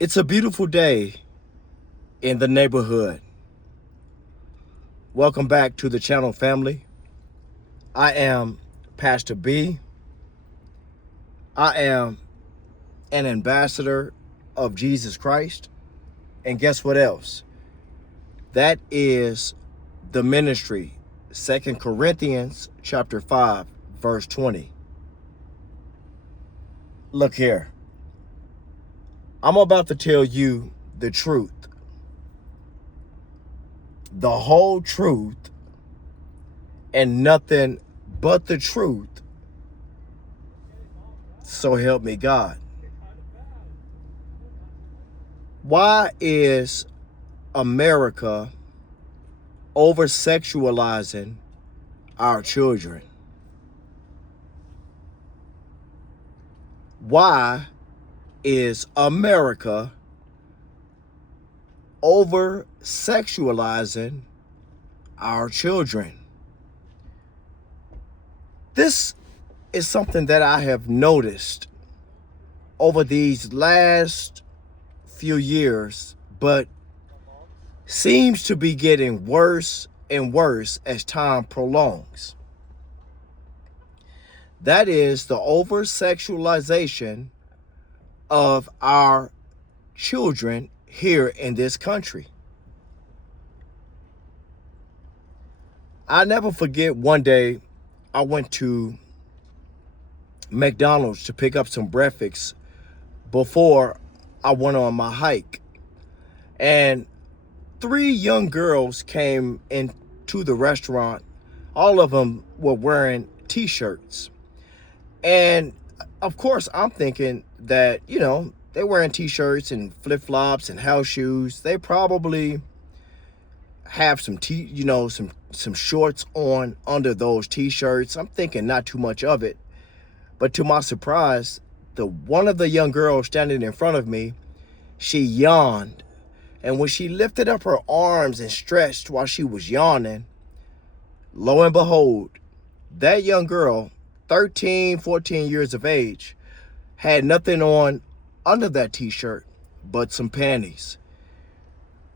It's a beautiful day in the neighborhood. Welcome back to the channel, family. I am Pastor B. I am an ambassador of Jesus Christ. And guess what else? That is the ministry, 2 Corinthians chapter 5, verse 20. Look here. I'm about to tell you the truth, the whole truth, and nothing but the truth. So help me God. Why is America oversexualizing our children? Why is America oversexualizing our children? This is something that I have noticed over these last few years, but seems to be getting worse and worse as time prolongs. That is the over-sexualization of our children here in this country. I never forget one day I went to McDonald's to pick up some breakfast before I went on my hike. And 3 young girls came into the restaurant. All of them were wearing t-shirts. And of course, I'm thinking that, they're wearing t-shirts and flip-flops and house shoes. They probably have some some shorts on under those t-shirts. I'm thinking not too much of it. But to my surprise, one of the young girls standing in front of me, she yawned. And when she lifted up her arms and stretched while she was yawning, lo and behold, that young girl, 13, 14 years of age, had nothing on under that t-shirt but some panties.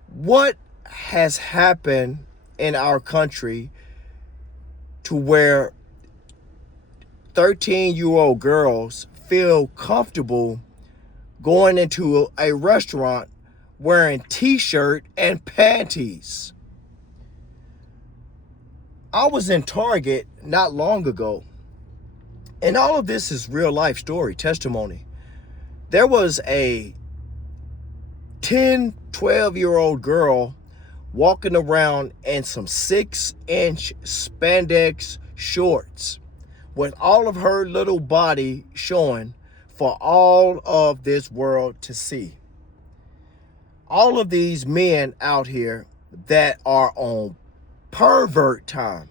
What has happened in our country to where 13-year-old girls feel comfortable going into a restaurant wearing t-shirt and panties? I was in Target not long ago, and all of this is real life story, testimony. There was a 10, 12-year-old girl walking around in some 6-inch spandex shorts with all of her little body showing for all of this world to see. All of these men out here that are on pervert time.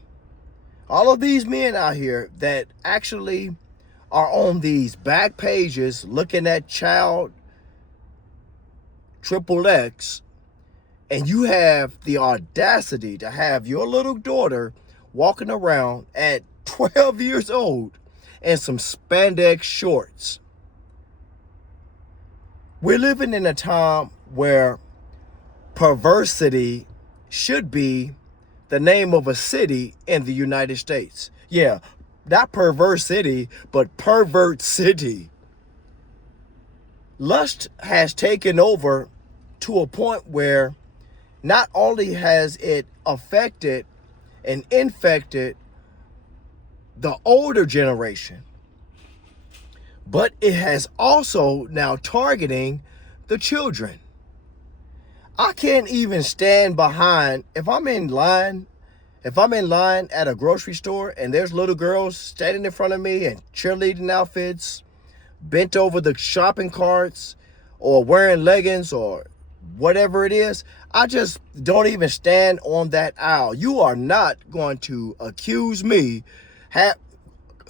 All of these men out here that actually are on these back pages looking at Child XXX, and you have the audacity to have your little daughter walking around at 12 years old in some spandex shorts. We're living in a time where perversity should be the name of a city in the United States. Yeah, not perverse city, but pervert city. Lust has taken over to a point where not only has it affected and infected the older generation, but it has also now targeting the children. I can't even stand behind, if I'm in line at a grocery store and there's little girls standing in front of me in cheerleading outfits, bent over the shopping carts, or wearing leggings or whatever it is, I just don't even stand on that aisle. You are not going to accuse me, have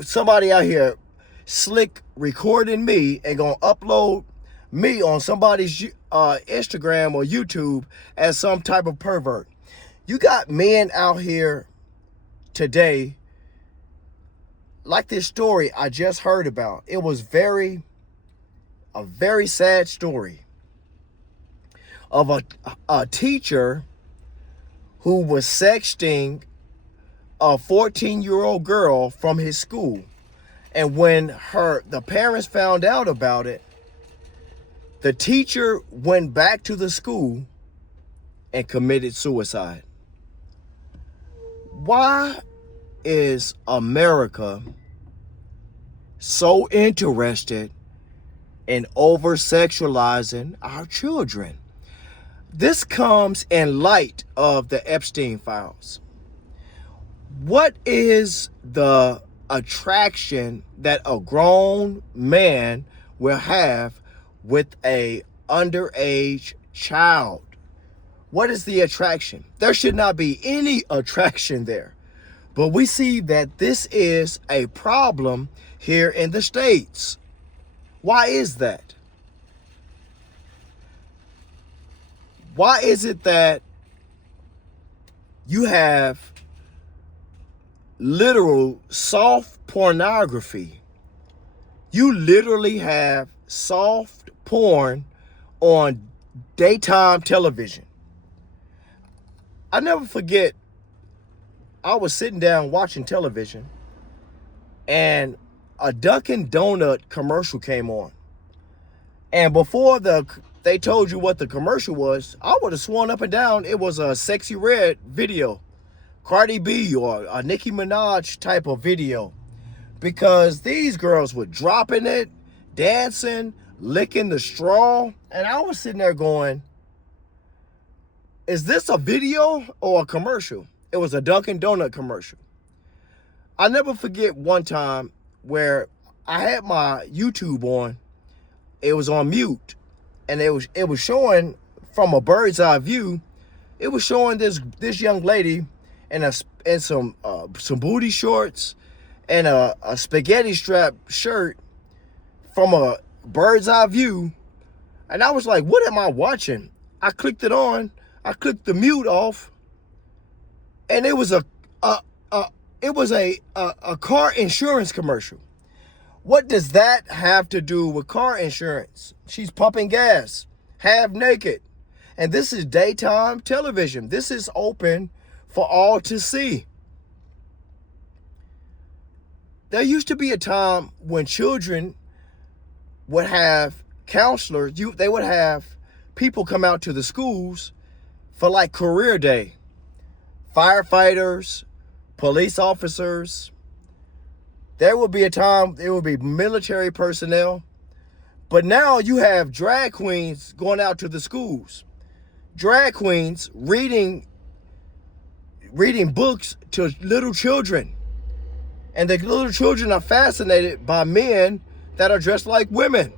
somebody out here slick recording me and gonna upload me on somebody's Instagram or YouTube as some type of pervert. You got men out here today, like this story I just heard about. It was a very sad story. of a teacher who was sexting a 14-year-old girl from his school. And when the parents found out about it, the teacher went back to the school and committed suicide. Why is America so interested in over-sexualizing our children? This comes in light of the Epstein files. What is the attraction that a grown man will have with a underage child? What is the attraction? There should not be any attraction there. But we see that this is a problem here in the States. Why is that? Why is it that you have literal soft pornography? You literally have soft porn on daytime television. I never forget, I was sitting down watching television and a Dunkin' Donut commercial came on. And before they told you what the commercial was, I would have sworn up and down it was a Sexy Red video, Cardi B or a Nicki Minaj type of video, because these girls were dropping it, dancing, licking the straw, and I was sitting there going, is this a video or a commercial? It was a Dunkin' Donut commercial. I'll never forget one time where I had my YouTube on. It was on mute, and it was showing from a bird's eye view. It was showing this young lady in some booty shorts and a spaghetti strap shirt from a bird's eye view, and I was like, "What am I watching?" I clicked it on. I clicked the mute off, and it was a car insurance commercial. What does that have to do with car insurance? She's pumping gas, half naked. And this is daytime television. This is open for all to see. There used to be a time when children would have counselors. They would have people come out to the schools for like career day. Firefighters, police officers. There will be a time it will be military personnel. But now you have drag queens going out to the schools. Drag queens reading books to little children. And the little children are fascinated by men that are dressed like women.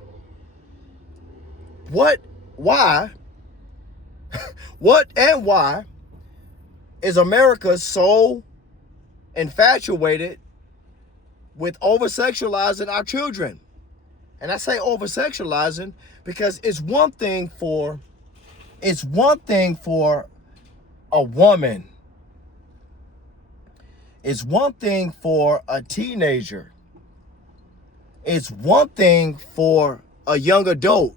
Why is America so infatuated with over-sexualizing our children? And I say over-sexualizing because it's one thing for a woman. It's one thing for a teenager. It's one thing for a young adult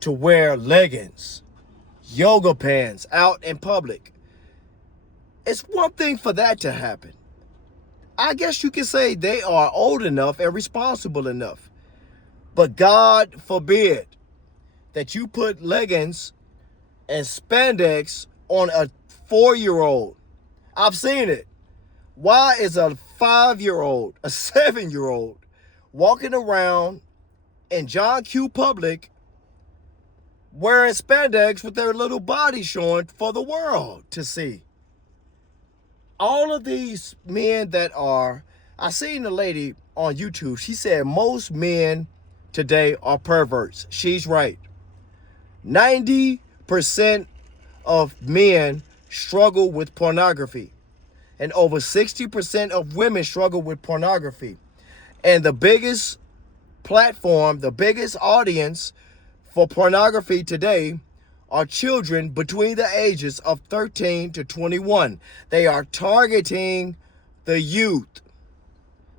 to wear leggings, yoga pants out in public. It's one thing for that to happen. I guess you could say they are old enough and responsible enough. But God forbid that you put leggings and spandex on a 4-year-old. I've seen it. Why is a 5-year-old, a 7-year-old walking around in John Q. Public wearing spandex with their little body showing for the world to see? All of these men I seen a lady on YouTube. She said most men today are perverts. She's right. 90% of men struggle with pornography. And over 60% of women struggle with pornography. And the biggest platform, the biggest audience for pornography today are children between the ages of 13 to 21. They are targeting the youth.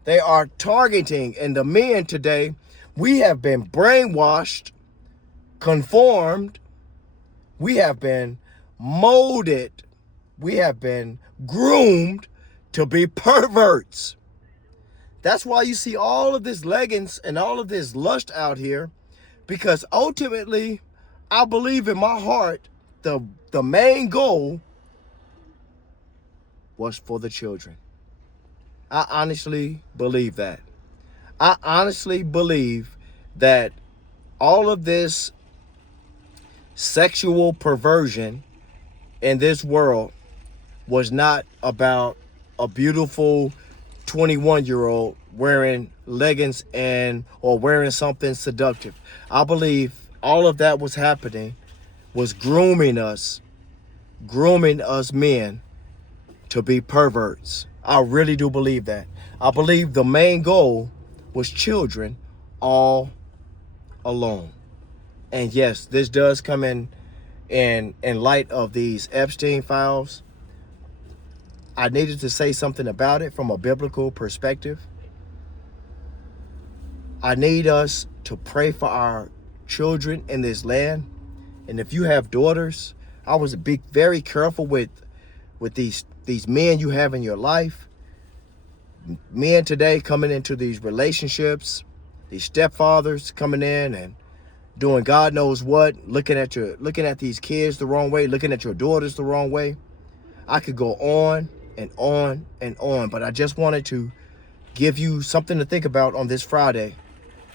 They are targeting, and the men today, we have been brainwashed, conformed We have been molded. We have been groomed to be perverts. That's why you see all of this leggings and all of this lust out here, because ultimately, I believe in my heart, the main goal was for the children. I honestly believe that. I honestly believe that all of this sexual perversion in this world was not about a beautiful 21-year-old wearing leggings and or wearing something seductive. I believe all of that was happening was grooming us men to be perverts. I really do believe that. I believe the main goal was children all alone. And yes, this does come in light of these Epstein files. I needed to say something about it from a biblical perspective. I need us to pray for our children in this land. And if you have daughters, I was be very careful with these men you have in your life. Men today coming into these relationships, these stepfathers coming in and doing God knows what, looking at these kids the wrong way, looking at your daughters the wrong way. I could go on and on and on, but I just wanted to give you something to think about on this Friday.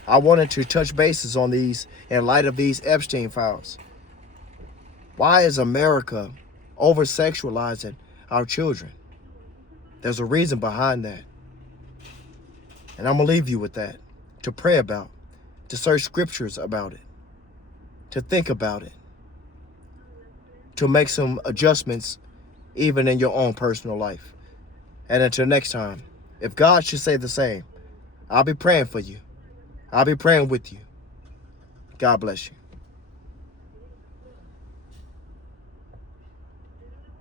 I wanted to touch bases on these in light of these Epstein files. Why is America over-sexualizing our children? There's a reason behind that. And I'm going to leave you with that, to pray about, to search scriptures about it, to think about it, to make some adjustments even in your own personal life. And until next time, if God should say the same, I'll be praying for you. I'll be praying with you. God bless you.